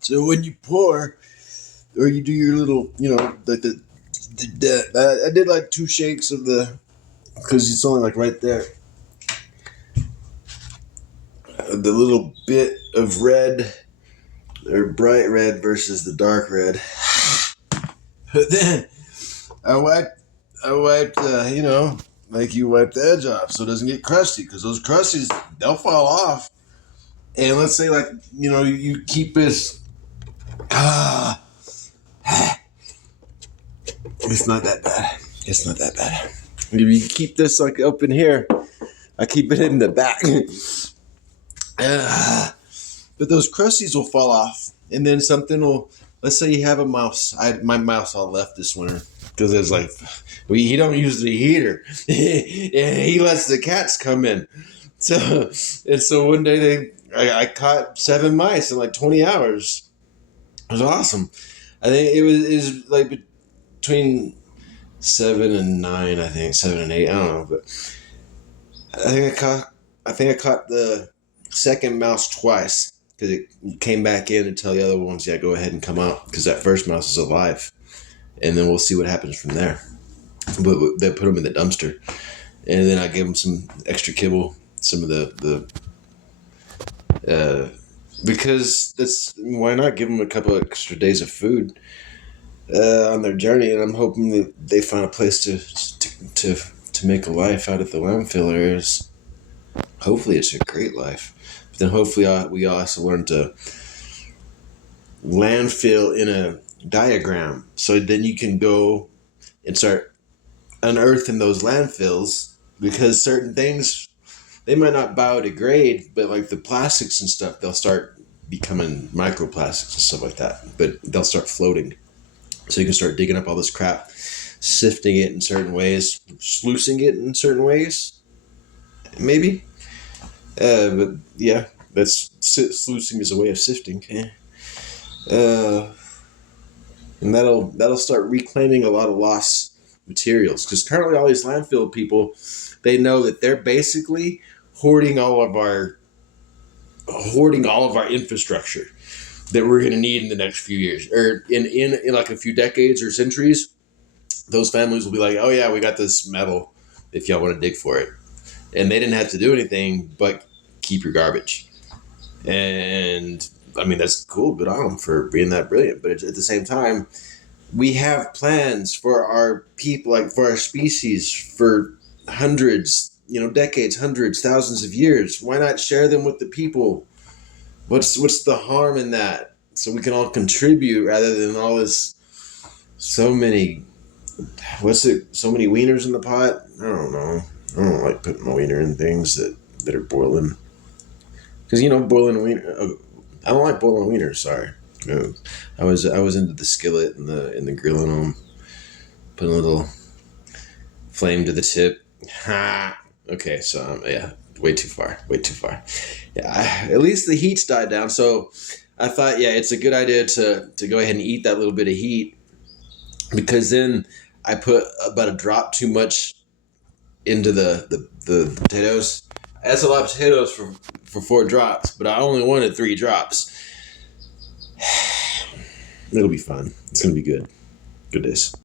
So when you pour, or you do your little, like I did like two shakes of because it's only like right there. The little bit of red, or bright red versus the dark red. But then I wiped, like you wipe the edge off so it doesn't get crusty, because those crusties, they'll fall off. And let's say, like, you keep this, it's not that bad. It's not that bad. If you keep this like up in here, I keep it in the back. But those crusties will fall off, and then something will. Let's say you have a mouse. My mouse all left this winter because it's like he don't use the heater, and he lets the cats come in. So one day I caught 7 mice in like 20 hours. It was awesome. I think it was like between 7 and 9. I think 7 and 8. I don't know, but I think I caught the second mouse twice, because it came back in and tell the other ones, yeah, go ahead and come out, because that first mouse is alive, and then we'll see what happens from there. But they put them in the dumpster, and then I gave them some extra kibble, some of because why not give them a couple of extra days of food on their journey, and I'm hoping that they find a place to make a life out of the landfill areas. Hopefully it's a great life. But then hopefully we also learn to landfill in a diagram, so then you can go and start unearthing those landfills, because certain things, they might not biodegrade, but like the plastics and stuff, they'll start becoming microplastics and stuff like that, but they'll start floating. So you can start digging up all this crap, sifting it in certain ways, sluicing it in certain ways, maybe. But yeah, that's sluicing is a way of sifting. And that'll start reclaiming a lot of lost materials, because currently all these landfill people, they know that they're basically hoarding all of our infrastructure that we're going to need in the next few years, or in like a few decades or centuries. Those families will be like, oh yeah, we got this metal if y'all want to dig for it. And they didn't have to do anything but keep your garbage. And I mean, that's cool. Good on them for being that brilliant. But at the same time, we have plans for our people, like for our species, for hundreds, decades, hundreds, thousands of years. Why not share them with the people? What's the harm in that? So we can all contribute, rather than all this, so many, so many wieners in the pot? I don't know. I don't like putting my wiener in things that are boiling. Because, boiling a wiener, I don't like boiling wieners, sorry. I was into the skillet and the grilling them, putting a little flame to the tip. Ha! Okay, so yeah, way too far. Yeah, at least the heat's died down. So I thought, yeah, it's a good idea to go ahead and eat that little bit of heat, because then I put about a drop too much into the potatoes. That's a lot of potatoes for 4 drops, but I only wanted 3 drops. It'll be fun. It's gonna be good. Good days.